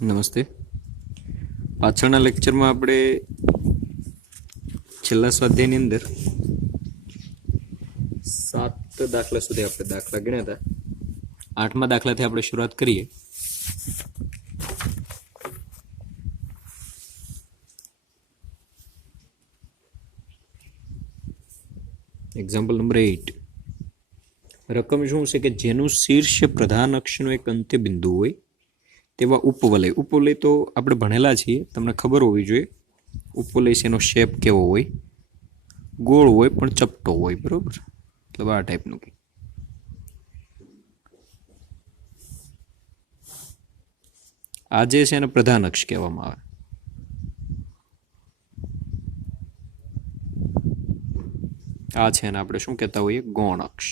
નમસ્તે. પાછળના લેક્ચરમાં આપણે છેલ્લા સ્વાધ્યાયની અંદર 7 દાખલા સુધી આપણે દાખલા ગણ્યા હતા. 8મા દાખલાથી આપણે શરૂઆત કરીએ. Example number 8. રકમ શું છે કે જેનું શીર્ષ પ્રધાન અક્ષનું એક અંત્ય બિંદુ હોય તેવા ઉપવલય. ઉપવલય તો આપણે ભણેલા છીએ, તમને ખબર હોવી જોઈએ. ઉપવલય છે એનો શેપ કેવો હોય, ગોળ હોય પણ ચપટો હોય, બરોબર. મતલબ આ ટાઈપનું. આ જે છે એને પ્રધાન અક્ષ કહેવામાં આવે. આ છે એને આપણે શું કહેતા હોઈએ? ગૌણ અક્ષ.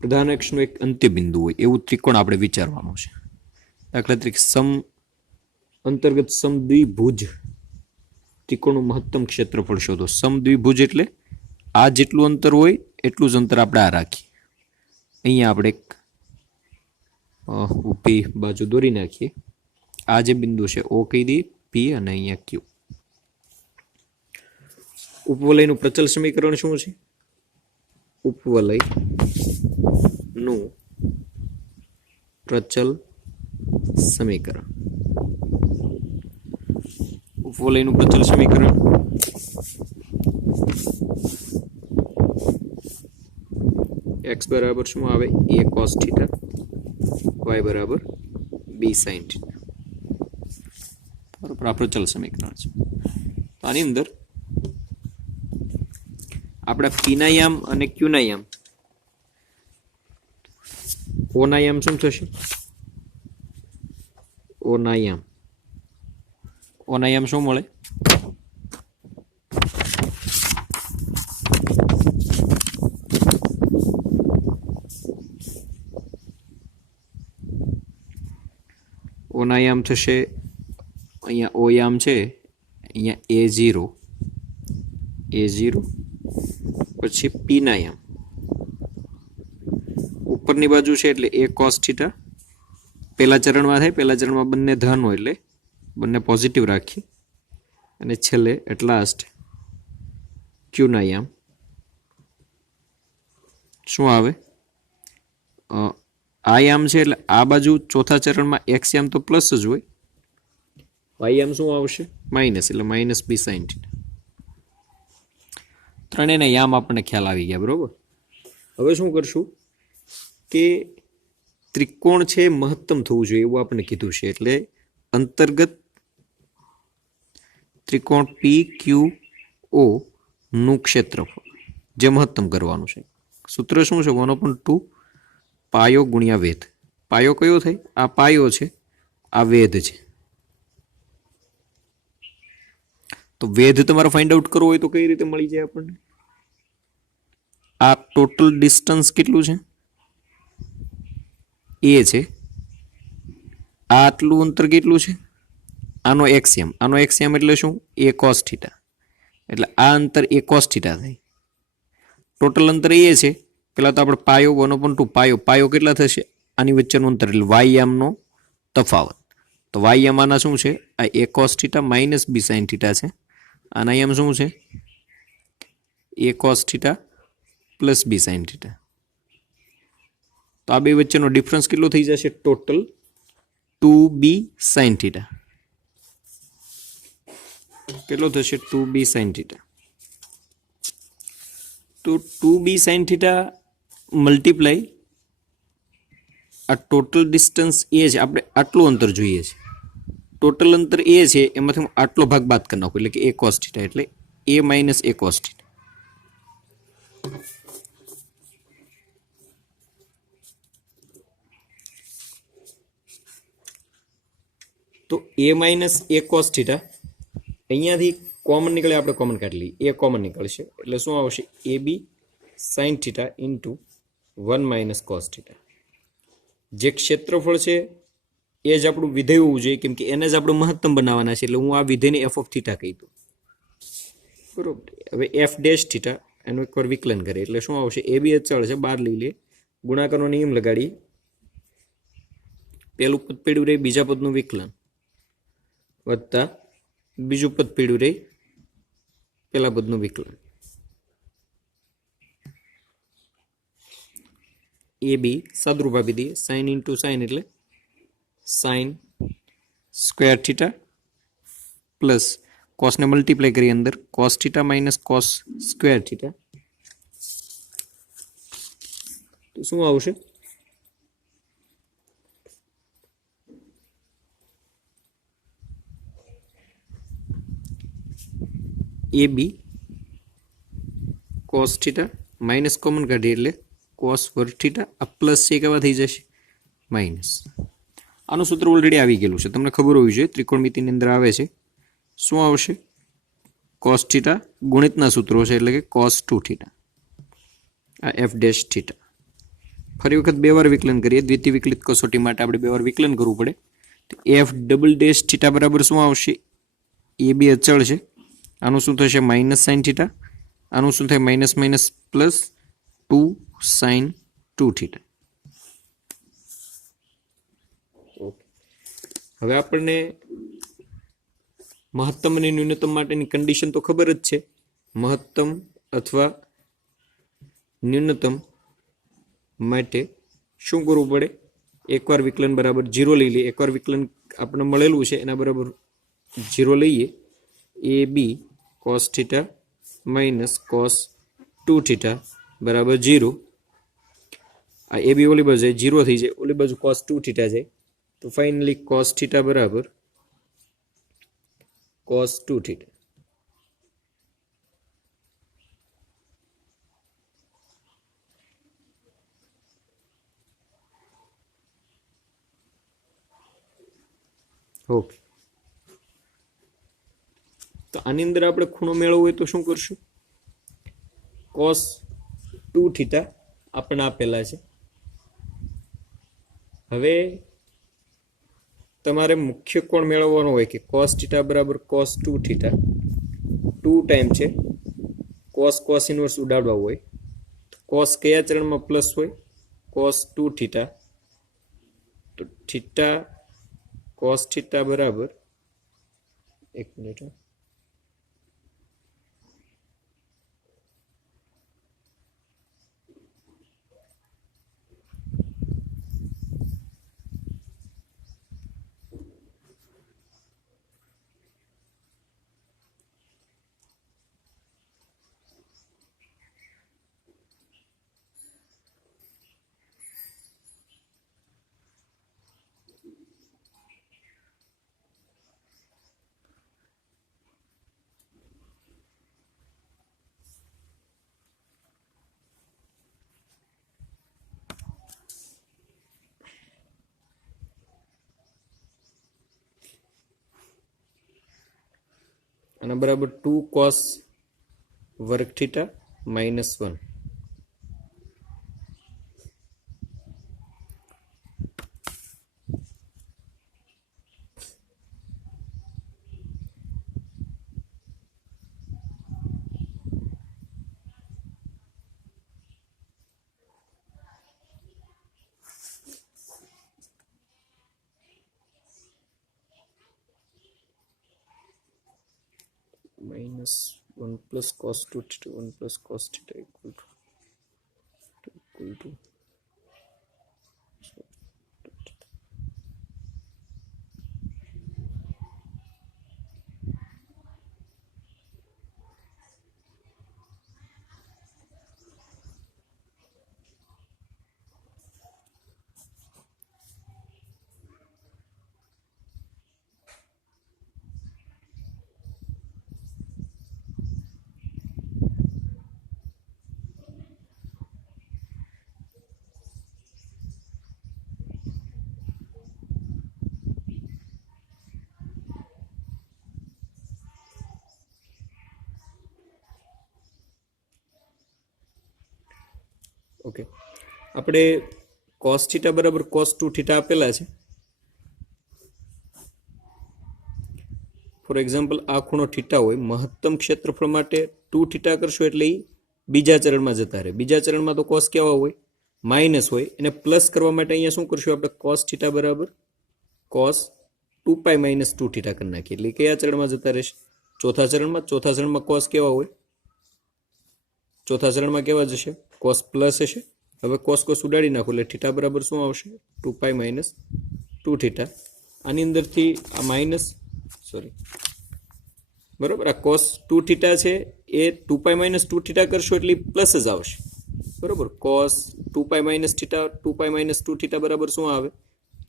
પ્રધાન અક્ષનું એક અંત્ય બિંદુ હોય એવું ત્રિકોણ આપણે વિચારવાનું છે. દાખલા તરીકે અંતર્ગત સમદ્વિભુજ ત્રિકોણનું મહત્તમ ક્ષેત્રફળ શોધો. સમદ્વિભુજ એટલે આ જેટલું અંતર હોય એટલું જ અંતર આપણે આ રાખીએ. અહીંયા આપણે એક ઊભી બાજુ દોરી નાખીએ. આ જે બિંદુ છે ઓ કહી દઈએ, પી, અને અહીંયા ક્યુ. ઉપવલયનું પ્રચલ સમીકરણ શું છે? ઉપવલયનું પ્રચલ સમીકરણ. ઉપવલયનું પ્રચલ સમીકરણ x બરાબર શું આવે? a cos થીટા, y બરાબર b sin થીટા. બરાબર, આ પ્રચલ સમીકરણ છે. આની અંદર આપણે p ના યામ અને q ના યામ, o ના યામ શું થશે? o ના યામ શું મળે? o ના યામ થશે, અહીંયા o યામ છે, અહીંયા a0, પછી p ના યામ ઉપરની બાજુ છે એટલે a cos થીટા. પહેલા ચરણમાં થાય, પહેલા ચરણમાં બંને ધન હોય એટલે બંને પોઝિટિવ રાખીએ, અને છેલ્લે એટ લાસ્ટ q ના યામ શું આવે? આ યામ છે એટલે આ બાજુ ચોથા ચરણમાં x યામ તો પ્લસ જ હોય, y યામ શું આવશે? માઇનસ, એટલે માઇનસ b sin થીટા. ત્રણેયના યામ આપણને ખ્યાલ આવી ગયા, બરોબર. હવે શું કરશું કે ત્રિકોણ છે મહત્તમ થવું જોઈએ એવું આપણને કીધું છે. એટલે અંતર્ગત ત્રિકોણ PQO નું ક્ષેત્રફળ જે મહત્તમ કરવાનું છે. સૂત્ર શું છે? 1/2 પાયો ગુણ્યા વેધ. પાયો કયો થાય? આ પાયો છે, આ વેધ છે. તો વેધ તમારે ફાઇન્ડ આઉટ કરવો હોય તો કઈ રીતે મળી જાય આપણને? આ ટોટલ ડિસ્ટન્સ કેટલું છે? એ છે. આ આટલું અંતર કેટલું છે? આનો એક્સિયમ. આનો એક્સિયમ એટલે શું? a cos theta. એટલે આ અંતર a cos થીટા થાય. ટોટલ અંતર એ છે. પેલા તો આપણે પાયો 1/2 પાયો કેટલા થશે? આની વચ્ચેનું અંતર એટલે y યામનો તફાવત. તો y યામ આના શું છે? આ a cos theta minus b sin theta છે. આના યામ શું છે? a cos theta plus b sin theta. તો આ બે વચ્ચેનો ડિફરન્સ કેટલો થઈ જશે? Total 2b sin theta. કેટલો થશે? 2b sin theta. તો 2b sin થીટા મલ્ટીપ્લાય આ ટોટલ ડિસ્ટન્સ એ છે. આપણે આટલું અંતર જોઈએ છે. ટોટલ અંતર એ છે, એમાંથી હું આટલો ભાગ બાદ કરી નાખું એટલે કે a cos થીટા, એટલે a minus a cos theta. તો a minus a cos theta અહીંયાથી કોમન નીકળે, આપણે કોમન કાઢી લઈએ. એ કોમન નીકળશે એટલે શું આવશે? ab sin theta into 1 minus cos theta. જે ક્ષેત્રફળ છે એ જ આપણું વિધેય હોવું જોઈએ, કેમ કે એને જ આપણે મહત્તમ બનાવવાના છે. એટલે હું આ વિધેયને f of થીટા કહી દઉં, બરોબર. હવે f ડેશ થીટા એનું એકવાર વિકલન કરે એટલે શું આવશે? ab અચળ છે, 12 લઈ લે, ગુણાકારનો નિયમ લગાડીએ પહેલું પદ પડ્યું રહે બીજા પદનું વિકલન વત્તા બીજું પદ પડ્યું રહે પહેલા પદનું વિકલન. એ બી સાદરૂપ આપી દઈએ. સાઇન ઇન્ટુ સાઇન એટલે સાઇન સ્ક્વેર થીટા પ્લસ કોસને મલ્ટીપ્લાય કરી અંદર cos theta minus cos square theta. તો શું આવશે? A B cos theta minus common કાઢીએ એટલે કોસ વર્ગ થીટા આ પ્લસ છે કેવા થઈ જશે માઇનસ. આનું સૂત્ર ઓલરેડી આવી ગયેલું છે, તમને ખબર હોવી જોઈએ, ત્રિકોણમિતિની અંદર આવે છે. શું આવશે? કોસ થીટા ગુણિતના સૂત્રો છે એટલે કે કોસ 2 થીટા આ એફ ડેશ થીટા. ફરી વખત બે વાર વિકલન કરીએ. દ્વિતીય વિકલિત કસોટી માટે આપણે બે વાર વિકલન કરવું પડે. તો એફ ડબલ ડેશ થીટા બરાબર શું આવશે? એ બી અચળ છે. આનું શું થશે? Minus sine theta. આનું શું થાય? Minus minus plus 2 sine 2 theta. હવે આપણને મહત્તમ અને ન્યૂનતમ માટેની કન્ડિશન તો ખબર જ છે. મહત્તમ અથવા ન્યૂનતમ માટે શું કરવું પડે? એકવાર વિકલન બરાબર 0 લઈ લઈએ. એકવાર વિકલન આપણે મળેલું છે એના બરાબર 0 લઈએ. એ બી cos theta minus cos 2 theta બરાબર 0. આ એ બી ઓલી બાજુ જાય 0 થઈ જાય, ઓલી બાજુ કોસ 2 થીટા જાય. તો ફાઇનલી કોસ થીટા બરાબર કોસ 2 થીટા. ઓકે, તો આની અંદર આપણે ખૂણો મેળવવો હોય તો શું કરશું? કોસ 2 થીટા આપણે આપેલા છે. હવે તમારે મુખ્ય કોણ મેળવવાનો હોય કે કોસ થીટા બરાબર કોસ 2 થીટા 2 ટાઈમ છે. કોસ કોસ ઇનવર્સ ઉડાડવા હોય તો કોસ કયા ચરણમાં પ્લસ હોય? Cos 2 theta. તો થીટા કોસ થીટા બરાબર, એક મિનિટ, આના બરાબર 2 કોસ વર્ગ theta minus 1. minus 1 plus cos 2 theta 1 plus cos theta equal to okay, આપણે કોસ થીટા બરાબર કોસ 2 થીટા આપેલા છે. ફોર એક્ઝામ્પલ આ ખૂણો થીટા હોય, મહત્તમ ક્ષેત્રફળ માટે 2 થીટા કરશો એટલે એ બીજા ચરણમાં જતા રહે. બીજા ચરણમાં તો કોસ કેવા હોય? માઇનસ હોય. એને પ્લસ કરવા માટે અહીંયા શું કરશું આપણે? કોસ થીટા બરાબર કોસ 2π માઇનસ 2 થીટા કરી નાખીએ એટલે કયા ચરણમાં જતા રહેશે ચોથા ચરણમાં કોસ કેવા હોય ચોથા ચરણમાં કેવા જશે કોસ પ્લસ હશે હવે કોસ ઉડાડી નાખો એટલે થીટા બરાબર શું આવશે 2π માઇનસ 2 થીટા આની અંદરથી આ માઇનસ બરાબર આ કોસ 2 થીટા છે એ 2π માઇનસ 2 થીટા કરશો એટલે પ્લસ જ આવશે બરાબર કોસ 2π માઇનસ 2 થીટા બરાબર શું આવે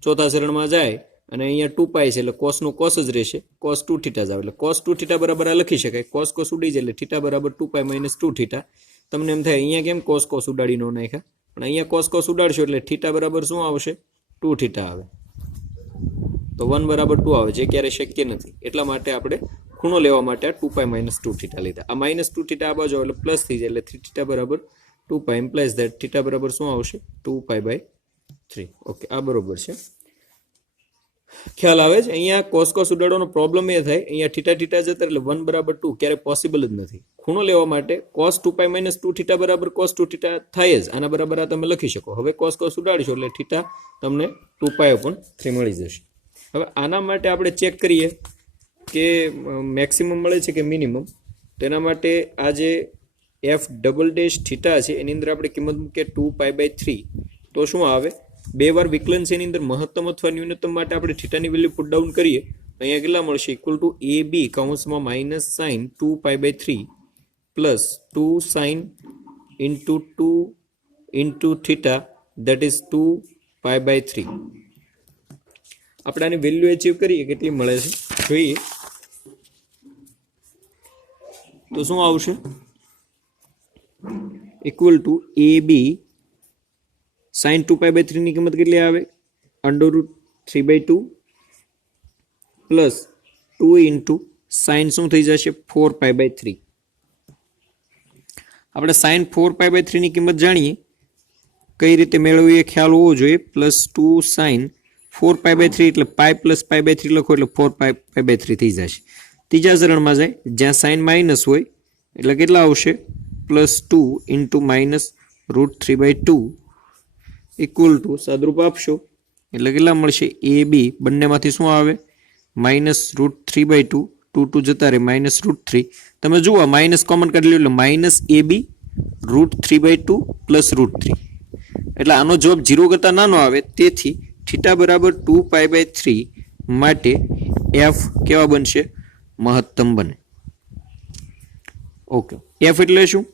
ચોથા ચરણમાં જાય અને અહીંયા 2π છે એટલે કોસનું કોસ જ રહેશે કોસ 2 થીટા જ આવે એટલે કોસ 2 થીટા બરાબર આ લખી શકાય કોસ ઉડી જાય એટલે થીટા બરાબર 2π માઇનસ 2 થીટા તમને એમ થાય અહીંયા કેમ કોસ ઉડાડી નો નાખ્યા પણ અહીંયા કોસ ઉડાડશો એટલે થીટા બરાબર શું આવશે 2 થીટા આવે તો 1 બરાબર 2 આવે જે ક્યારે શક્ય નથી એટલા માટે આપણે ખૂણો લેવા માટે આ 2π માઇનસ 2 થીટા લીધા આ માઇનસ 2 થીટા આ બાજુ એટલે પ્લસ થઈ જાય એટલે 3 થીટા બરાબર 2π ઇમ્પ્લાઇઝ ધેટ થીટા બરાબર શું આવશે 2π/3 ઓકે આ બરોબર છે ખ્યાલ આવે છે અહીંયા કોસ ઉડાડવાનો પ્રોબ્લેમ એ થાય અહીંયા થીટા જતા એટલે 1 બરાબર 2 ક્યારે પોસિબલ જ નથી ખૂણો લેવા માટે cos 2π માઇનસ 2 થીટા બરાબર cos 2 થીટા થાય જ આના બરાબર આ તમે લખી શકો હવે cos ઉડાડશો એટલે થીટા તમને 2π/3 મળી જશે હવે આના માટે આપણે ચેક કરીએ કે મેક્સિમમ મળે છે કે મિનિમમ તો એના માટે આ જે f ડબલ ડેશ થીટા છે એની અંદર આપણે કિંમત મૂકીએ 2π/3 તો શું આવે બે વાર વિકલન છે એની અંદર મહત્તમ અથવા ન્યૂનતમ માટે આપણે થીટાની વેલ્યુ પુટ ડાઉન કરીએ અહીંયા કેટલા મળશે ઇક્વલ ટુ ab કૌંસમાં minus sine 2π/3 plus 2 sine into 2 into theta that is 2π/3 આપણે આની વેલ્યુ અચીવ કરીએ કેટલી મળે છે જોઈએ તો શું આવશે ઇક્વલ ટુ ab sin 2π/3 ની કિંમત કેટલી આવે √3/2 પ્લસ 2 ઇન્ટુ સાઇન શું થઈ જશે 4π/3 આપણે સાઇન 4π/3 ની કિંમત જાણીએ કઈ રીતે મેળવવી એ ખ્યાલ હોવો જોઈએ પ્લસ 2 સાઇન 4π/3 એટલે પાઈ પ્લસ π/3 લખો એટલે 4π/3 થઈ જશે ત્રીજા ચરણમાં જાય જ્યાં સાઇન માઇનસ હોય એટલે કેટલા આવશે plus 2 into minus √3/2 equal to સાદરૂપ આપશો એટલે કેટલા મળશે ab બંનેમાંથી શું આવે માઇનસ √3/2 2 જતા રહે માઇનસ √3 તમે જુઓ માઇનસ કોમન કાઢી લો એટલે માઇનસ ab √3/2 પ્લસ √3 એટલે આનો જવાબ 0 કરતા નાનો આવે તેથી થીટા બરાબર 2π/3 માટે f કેવા બનશે મહત્તમ બને ઓકે f એટલે શું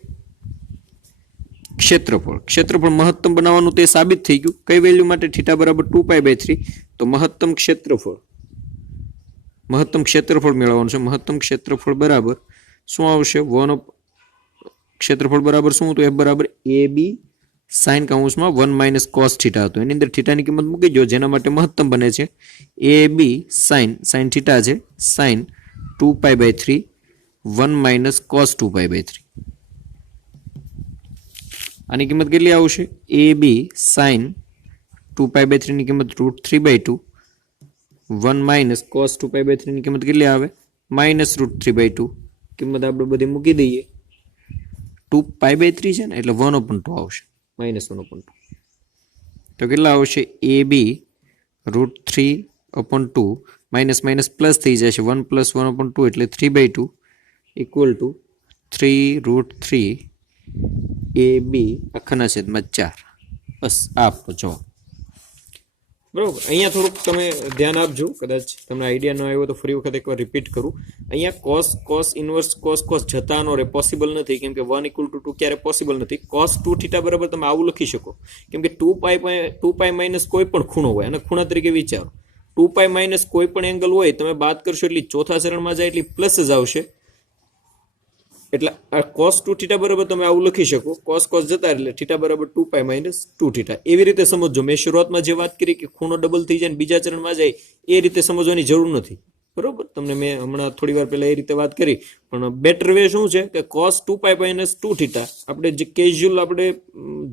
ક્ષેત્રફળ મહત્તમ બનાવવાનું તે સાબિત થઈ ગયું કઈ વેલ્યુ માટે થીટા બરાબર 2π/3 તો મહત્તમ ક્ષેત્રફળ મેળવવાનું છે મહત્તમ ક્ષેત્રફળ બરાબર શું આવશે ક્ષેત્રફળ બરાબર શું હતું f બરાબર ab sin કૌંસમાં 1 માઇનસ cos થીટા હતું એની અંદર થીટાની કિંમત મૂકી દો જેના માટે મહત્તમ બને છે ab sin થીટા છે sin 2π/3 1 માઇનસ cos 2π/3 આની કિંમત કેટલી આવશે ab sin 2π/3 ની કિંમત √3/2 1 માઇનસ cos 2π/3 ની કિંમત કેટલી આવે માઇનસ √3/2 કિંમત આપણે બધી મૂકી દઈએ 2π/3 છે ને એટલે 1/2 આવશે -1/2 તો કેટલા આવશે ab √3/2 માઇનસ માઇનસ પ્લસ થઈ જશે 1 + 1/2 એટલે 3/2 ઇક્વલ ટુ 3√3 ab અખના છેદમાં 4 બસ આપો જવાબ બરાબર અહીંયા થોડુંક તમે ધ્યાન આપજો કદાચ તમને આઈડિયા ન આવ્યો તો ફરી વખત એકવાર રિપીટ કરું અહીંયા cos ઇન્વર્સ cos જતાનો રે પોસિબલ નથી કેમ કે 1 = 2 ક્યારે પોસિબલ નથી cos 2 થીટા બરાબર તમે આવું લખી શકો કેમ કે 2π માઇનસ કોઈ પણ ખૂણો હોય અને ખૂણા તરીકે વિચારો 2π માઇનસ કોઈ પણ એંગલ હોય તમે બાદ કરશો એટલે ચોથા ચરણમાં જાય એટલે પ્લસ જ આવશે એટલે આ cos 2 થીટા બરાબર તમે આવું લખી શકો cos જતા એટલે થીટા બરાબર 2π માઇનસ 2 થીટા એવી રીતે સમજજો મેં શરૂઆતમાં જે વાત કરી કે ખૂણો ડબલ થઈ જાય ને બીજા ચરણમાં જાય એ રીતે સમજવાની જરૂર નથી બરોબર તમને મેં હમણાં થોડી વાર પહેલા એ રીતે વાત કરી પણ બેટર વે શું છે કે cos 2π માઇનસ 2 થીટા આપણે જે કેઝ્યુઅલ આપણે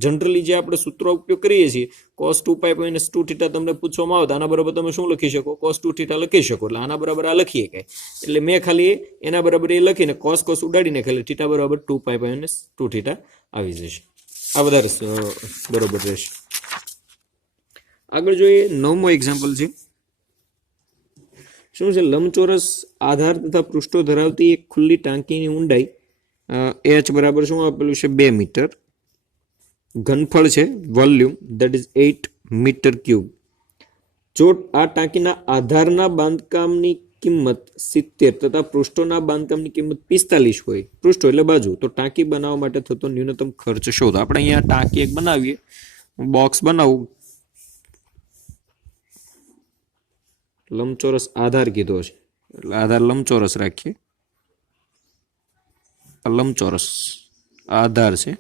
જનરલી જે આપણે સૂત્રો ઉપયોગ કરીએ છીએ cos 2π માઇનસ 2 થીટા તમને પૂછવામાં આવે આના બરાબર તમે શું લખી શકો cos 2 થીટા લખી શકો એટલે આના બરાબર આ લખીએ કે એટલે મેં ખાલી એના બરાબર એ લખીને cos ઉડાડીને ખાલી થીટા બરાબર 2π માઇનસ 2 થીટા આવી જશે આ વધારે બરોબર રહેશે આગળ જોઈએ 9મો એક્ઝામ્પલ છે શું છે? લંબચોરસ આધાર તથા પૃષ્ઠો ધરાવતી એક ખુલ્લી ટાંકીની ઊંડાઈ h બરાબર શું આપેલું છે? 2 મીટર. ઘનફળ છે volume that is 8 metre cube. જો આ ટાંકીના આધારના બાંધકામની કિંમત 70 તથા પૃષ્ઠોના બાંધકામની કિંમત 45 હોય, પૃષ્ઠો એટલે બાજુ, તો ટાંકી બનાવવા માટે થતો ન્યૂનતમ ખર્ચ શોધો. આપણે અહીંયા ટાંકી એક બનાવીએ, બોક્સ બનાવું, લંબચોરસ આધાર કીધો છે એટલે આધાર લંબચોરસ રાખીએ. લંબચોરસ આધાર છે.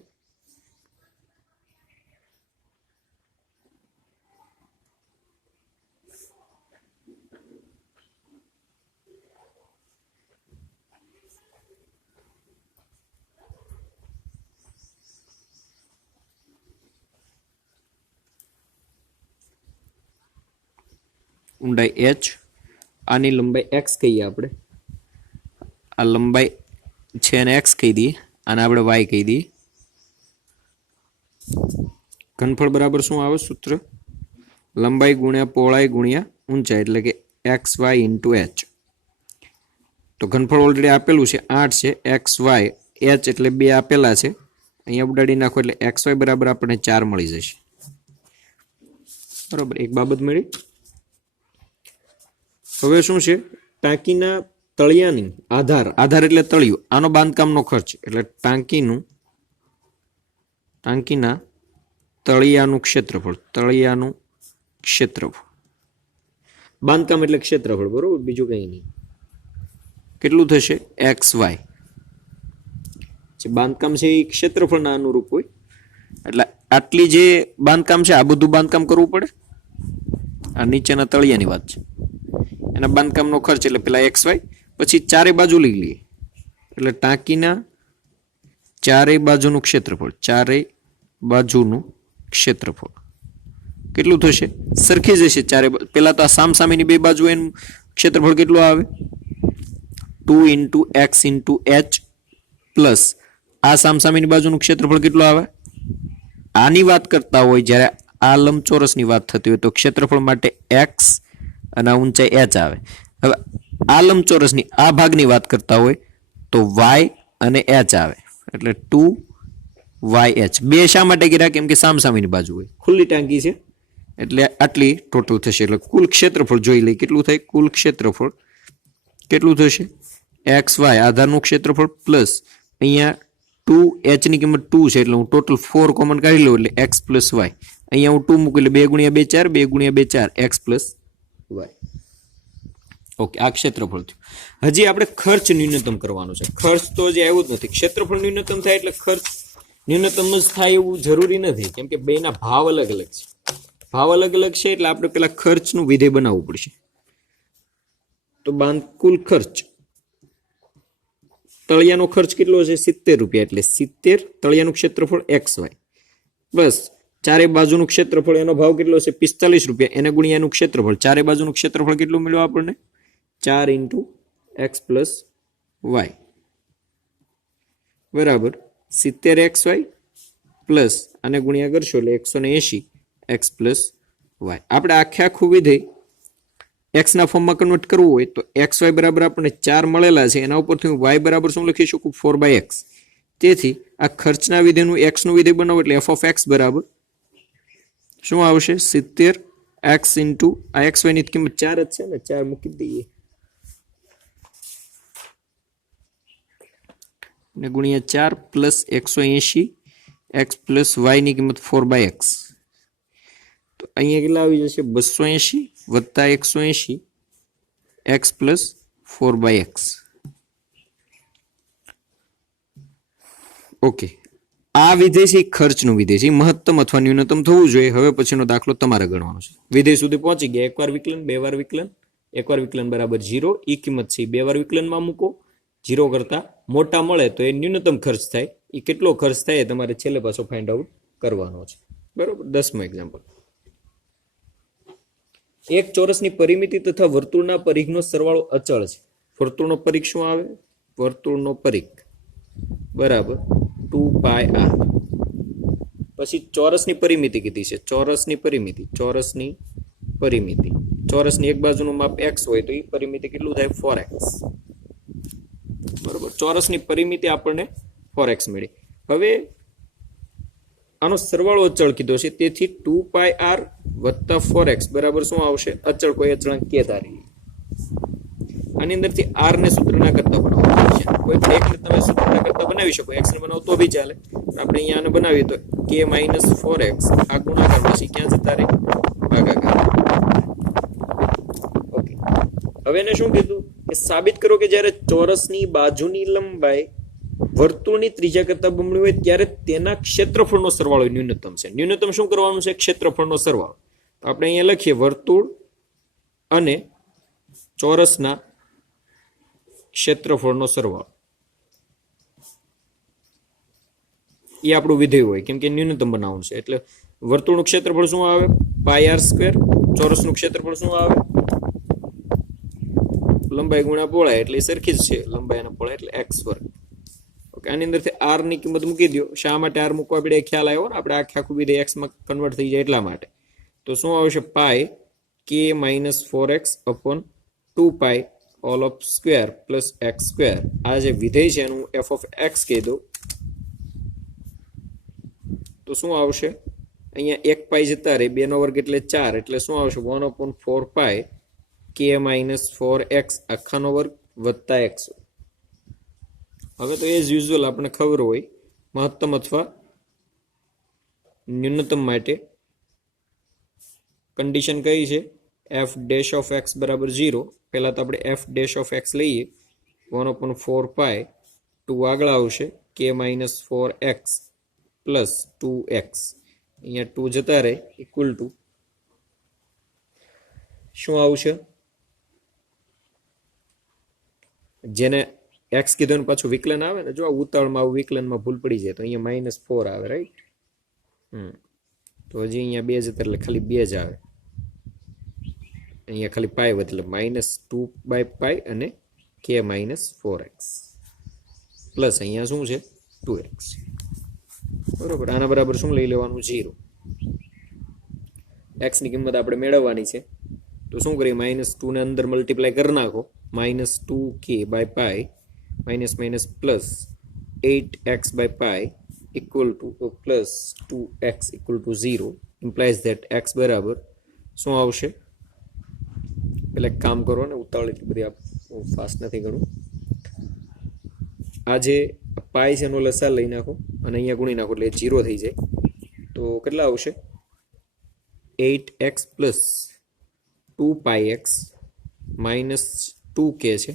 ઊંડાઈ h, આની લંબાઈ x કહીએ આપણે. આ લંબાઈ છે એને x કહી દઈએ, આને આપણે y કહી દઈએ. ઘનફળ બરાબર શું આવે સૂત્ર? લંબાઈ ગુણ્યા પહોળાઈ ગુણ્યા ઊંચાઈ, એટલે કે xy ઇન્ટુ h. તો ઘનફળ ઓલરેડી આપેલું છે 8 છે, xy h એટલે 2 આપેલા છે, અહીંયા ઉડાડી નાખો એટલે xy બરાબર આપણને 4 મળી જશે. બરાબર, એક બાબત મળી. હવે શું છે? ટાંકીના તળિયાની આધાર, આધાર એટલે તળિયું, આનો બાંધકામનો ખર્ચ એટલે ટાંકીના તળિયાનું ક્ષેત્રફળ, તળિયાનું ક્ષેત્રફળ, બાંધકામ એટલે ક્ષેત્રફળ, બરોબર, બીજું કંઈ નહીં. કેટલું થશે? xy. જે બાંધકામ છે એ ક્ષેત્રફળના અનુરૂપ હોય, એટલે આટલી જે બાંધકામ છે આ બધું બાંધકામ કરવું પડે. આ નીચેના તળિયાની વાત છે, એના બાંધકામનો ખર્ચ એટલે પેલા xy, પછી ચારે બાજુ લઈ લઈએ એટલે ટાંકીના ચારે બાજુનું ક્ષેત્રફળ, ચારે બાજુનું ક્ષેત્રફળ કેટલું થશે? સરખી જશે ચારે. પેલા તો આ સામસામેની બે બાજુ એનું ક્ષેત્રફળ કેટલું આવે? 2 into x into h plus આ સામસામેની બાજુનું ક્ષેત્રફળ કેટલું આવે? આની વાત કરતા હોય જ્યારે આ લંબચોરસની વાત થતી હોય તો ક્ષેત્રફળ માટે x અને ઊંચાઈ h આવે. હવે આ લંબચોરસની આ ભાગની વાત કરતા હોય તો y અને h આવે, એટલે 2yh. બે શા માટે કર્યા? કેમ કે સામસામેની બાજુ હોય, ખુલ્લી ટાંકી છે એટલે આટલી ટોટલ થશે. એટલે કુલ ક્ષેત્રફળ જોઈ લઈએ કેટલું થાય. કુલ ક્ષેત્રફળ કેટલું થશે? xy આધારનું ક્ષેત્રફળ પ્લસ અહીંયા 2h ની કિંમત 2 છે એટલે હું ટોટલ 4 કોમન કાઢી લઉં એટલે x પ્લસ y. અહીંયા હું 2 મૂકું એટલે 2 ગુણ્યા 2 4, 2 ગુણ્યા 2 4, x પ્લસ y. ઓકે, આ ક્ષેત્રફળ થયું. હજી આપણે ખર્ચ ન્યૂનતમ કરવાનો છે. ખર્ચ તો હજી આવ્યું જ નથી. ક્ષેત્રફળ ન્યૂનતમ થાય એટલે ખર્ચ ન્યૂનતમ જ થાય એવું જરૂરી નથી, કેમ કે બેના ભાવ અલગ અલગ છે. ભાવ અલગ અલગ છે એટલે આપણે પેલા ખર્ચનું વિધેય બનાવવું પડશે. તો કુલ ખર્ચ, તળિયાનો ખર્ચ કેટલો છે? 70 રૂપિયા, એટલે 70 તળિયાનું ક્ષેત્રફળ xy પ્લસ ચારે બાજુનું ક્ષેત્રફળ, એનો ભાવ કેટલો છે? 45 રૂપિયા, એને ગુણ્યા એનું ક્ષેત્રફળ. ચારે બાજુનું ક્ષેત્રફળ કેટલું મળ્યું આપણને? 4 ઇન્ટુ x પ્લસ y બરાબર 70xy પ્લસ આને ગુણ્યા કરશો એટલે 180 x પ્લસ y. આપણે આખે આખું વિધેય x ના ફોર્મમાં કન્વર્ટ કરવું હોય તો xy બરાબર આપણને 4 મળેલા છે, એના ઉપરથી y બરાબર શું લખી શકું? 4/x. તેથી આ ખર્ચના વિધેયનું x નું વિધેય બનાવો એટલે f ઓફ x બરાબર શું આવશે? 70x ઇન્ટુ આ xy ની કિંમત 4 જ છે ને, 4 મૂકી દઈએ ને ગુણ્યા 4 પ્લસ 180 x પ્લસ y ની કિંમત 4/x. તો અહીંયા કેટલા આવી જશે? 280 વત્તા 180 x પ્લસ 4/x. ઓકે, આ વિધેય છે ખર્ચનું વિધેય છે, મહત્તમ અથવા ન્યૂનતમ થવું જોઈએ. હવે પછીનો દાખલો તમારે ગણવાનો છે. વિધેય સુધી પહોંચી ગયા. એકવાર વિકલન, બે વાર વિકલન. એકવાર વિકલન બરાબર 0, ઈ કિંમત છે બે વાર વિકલનમાં મૂકો. 0 કરતા મોટા મળે તો એ ન્યૂનતમ ખર્ચ થાય. એ કેટલો ખર્ચ થાય તમારે છેલ્લે પાછો ફાઇન્ડ આઉટ કરવાનો છે. બરોબર. 10મું એક્ઝામ્પલ. એક ચોરસની પરિમિતિ તથા વર્તુળના પરિઘનો સરવાળો અચળ છે. વર્તુળનો પરિઘ શું આવે? વર્તુળનો પરિઘ બરાબર 2πr. પછી ચોરસની પરિમિતિ કીધી છે. ચોરસની પરિમિતિ ચોરસની એક બાજુનું માપ x હોય તો એ પરિમિતિ કેટલું થાય 4x બરોબર ચોરસની પરિમિતિ આપણને 4x મળી હવે આનો સરવાળો અચળ કીધો છે તેથી 2πr + 4x બરાબર શું આવશે અચળ કોઈ અચળાંક કે ધારી આની અંદરથી r ને સૂત્રના કરતા બનાવવાનું છે કોઈ એક ને તમે સૂત્રના કરતા બનાવી શકો x ને બનાવો તો બી ચાલે આપણે અહીંયા આને બનાવીએ તો k - 4x આ ગુણાકાર પછી ક્યાં જતા રહે ભાગાકાર ઓકે હવે એને શું કીધું કે સાબિત કરો કે જ્યારે ચોરસની બાજુની લંબાઈ વર્તુળની ત્રિજ્યા કરતા બમણી હોય ત્યારે તેના ક્ષેત્રફળનો સરવાળો ન્યૂનતમ છે ન્યૂનતમ શું કરવાનું છે ક્ષેત્રફળનો સરવાળો તો આપણે અહીંયા લખીએ વર્તુળ અને ચોરસના ક્ષેત્રફળનો સરવાળો એ આપણું વિધેય હોય કેમ કે ન્યૂનતમ બનાવવાનું છે એટલે વર્તુળનું ક્ષેત્રફળ શું આવે πr², ચોરસનું ક્ષેત્રફળ શું આવે લંબાઈ ગુણ્યા પહોળાઈ એટલે સરખી જ છે લંબાઈ અને પહોળાઈ એટલે x². ઓકે આની અંદરથી r ની કિંમત મૂકી દો શા માટે r મૂકવા આપણે ખ્યાલ આવ્યો ને આપણે આખું વિધેય x માં કન્વર્ટ થઈ જાય એટલા માટે તો શું આવશે π k - 4x / 2π all of square plus x² આ જે વિધેય છે એનું f of x કહી દો તો શું આવશે અહીંયા 1 π જતા રહે 2 નો વર્ગ એટલે 4 એટલે શું આવશે 1/4π k - 4x આખાનો વર્ગ વત્તા x હવે તો એઝ યુઝ્યુઅલ આપણે ખબર હોય મહત્તમ અથવા ન્યૂનતમ માટે કન્ડિશન કઈ છે f' (x) = 0 પહેલા તો આપણે f' (x) લઈએ 1/4π 2 આગળ આવશે k - 4x plus 2x અહીંયા 2 જતા રહે ઇક્વલ ટુ શું આવશે જેને x કીધું પાછું વિકલન આવે ને જો આ ઉતાવળમાં આવું વિકલનમાં ભૂલ પડી જાય તો અહીંયા -4 આવે રાઈટ તો હજી અહીંયા 2 જતા એટલે ખાલી 2 જ આવે અહીંયા ખાલી પાઈ એટલે -2/π અને k - 4x પ્લસ અહીંયા શું છે 2x બરોબર આના બરાબર શું લઈ લેવાનું 0 x ની કિંમત આપણે મેળવવાની છે તો શું કરીએ -2 ને અંદર મલ્ટીપ્લાય કરી નાખો -2k/π minus plus 8x/π equal to plus 2x equal to 0 implies that x બરાબર શું આવશે પેલા કામ કરો ને ઉતાવળ એટલી બધી ફાસ્ટ નથી ગણું આ જે પાઈ છે એનો લસા લઈ નાખો અને અહીંયા ગુણી નાખો એટલે 0 થઈ જાય તો કેટલા આવશે 8x plus 2πx minus 2k છે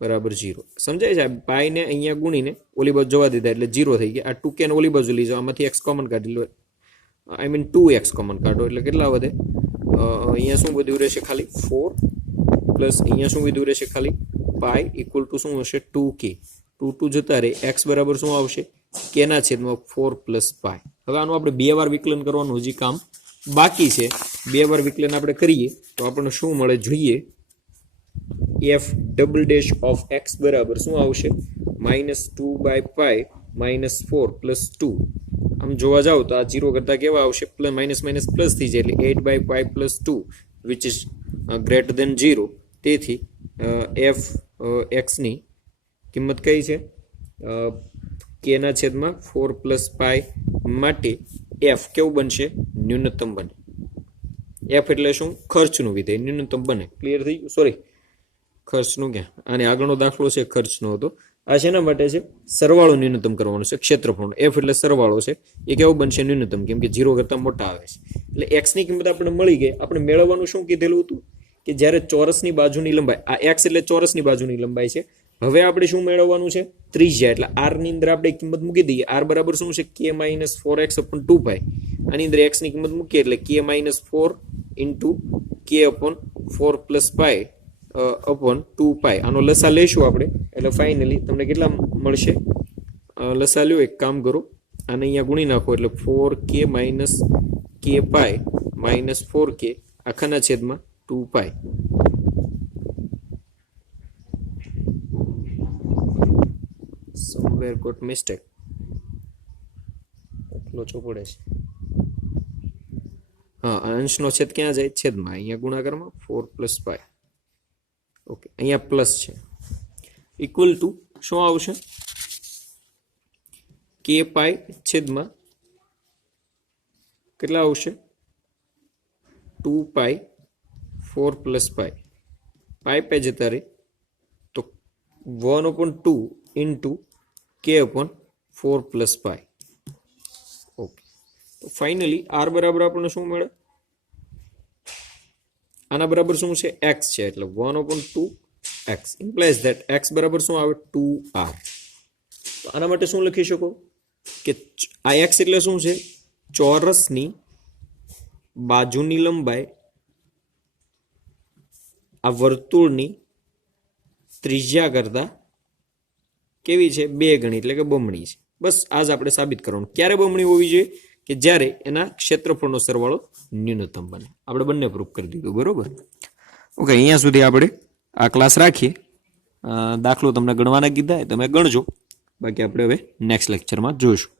બરાબર 0 સમજાય છે પાઈ ને અહીંયા ગુણીને ઓલી બાજુ જવા દીધા એટલે 0 થઈ ગયા આ 2k ને ઓલી બાજુ લઈ જાઓ આમાંથી x કોમન કાઢી લો આઈ મીન 2x કોમન કાઢો એટલે કેટલા વધે અહીંયા શું વધ્યું રહેશે ખાલી 4 પ્લસ અહીંયા શું વધ્યું રહેશે ખાલી પાઈ ઇક્વલ ટુ શું હશે 2k 2 જતા રહે x બરાબર શું આવશે k ના છેદમાં 4 પ્લસ પાઈ હવે આનું આપણે 2 વાર વિકલન કરવાનું હજી કામ બાકી છે 2 વાર વિકલન આપણે કરીએ તો આપણને શું મળે જોઈએ f' of x બરાબર શું આવશે -2/π -4 plus 2 આમ જોવા જાવ તો આ 0 કરતા કેવા આવશે માઇનસ પ્લસ થઈ જાય એટલે 8/π plus 2 which is greater than 0 તેથી f x ની કિંમત કઈ છે k ના છેદમાં 4 plus પાઈ માટે f કેવું બનશે ન્યૂનતમ બને f એટલે શું ખર્ચનું વિધેય ન્યૂનતમ બને ક્લિયર થઈ ગયું સોરી ખર્ચનું ક્યાં અને આગળનો દાખલો છે ખર્ચનો હતો આ શેના માટે છે સરવાળો ન્યૂનતમ કરવાનો છે ક્ષેત્રફળનો f એટલે સરવાળો છે એ કેવું બનશે ન્યૂનતમ કેમ કે 0 કરતા મોટા આવે છે એટલે x ની કિંમત આપણે મળી ગઈ આપણે મેળવવાનું શું કીધેલું હતું કે જ્યારે ચોરસની બાજુની લંબાઈ આ x એટલે ચોરસની બાજુની લંબાઈ છે હવે આપણે શું મેળવવાનું છે ત્રિજ્યા એટલે r ની અંદર આપણે કિંમત મૂકી દઈએ r બરાબર શું છે k - 4x / 2π આની અંદર x ની કિંમત મૂકીએ એટલે k - 4 * k / 4 plus પાઈ upon 2π આનો લસા લેશું આપણે એટલે ફાઇનલી તમને કેટલા મળશે લસા લ્યો એક કામ કરો આને અહીંયા ગુણી નાખો એટલે 4k - k પાઈ - 4k આખાના છેદમાં 2π somewhere got mistake લોચો પડે છે હા, અંશનો છેદ ક્યાં જાય? છેદમાં. અહીંયા ગુણાકારમાં 4 + પાઈ. ઓકે, અહીંયા પ્લસ છે. ઇક્વલ ટુ શું આવશે? કે પાઈ છેદમાં કેટલા આવશે? 2 પાઈ 4 + પાઈ. પાઈ જતા રહે તો 1/2 ઇન્ટુ k/4 + પાઈ. ઓકે, તો ફાઇનલી આર બરાબર આપણને શું મળે? આના બરાબર શું છે? એક્સ છે, એટલે 1/2 એક્સ ઇમ્પ્લાઇઝ ધેટ એક્સ બરાબર શું આવે? 2r. તો આના માટે શું લખી શકો કે આ એક્સ એટલે શું છે? ચોરસની બાજુની લંબાઈ આ વર્તુળની ત્રિજ્યા કરતા કેવી છે? 2 ગણી, એટલે કે બમણી છે. બસ આ જ આપણે સાબિત કરવાનું. ક્યારે બમણી હોવી જોઈએ? કે જ્યારે એના ક્ષેત્રફળનો સરવાળો ન્યૂનતમ બને. આપણે બંને પ્રૂફ કરી દીધું, બરોબર? ઓકે, અહીંયા સુધી આપણે આ ક્લાસ રાખીએ. દાખલો તમને ગણવાના કીધા, તમે ગણજો. બાકી આપણે હવે નેક્સ્ટ લેક્ચરમાં જોઈશું.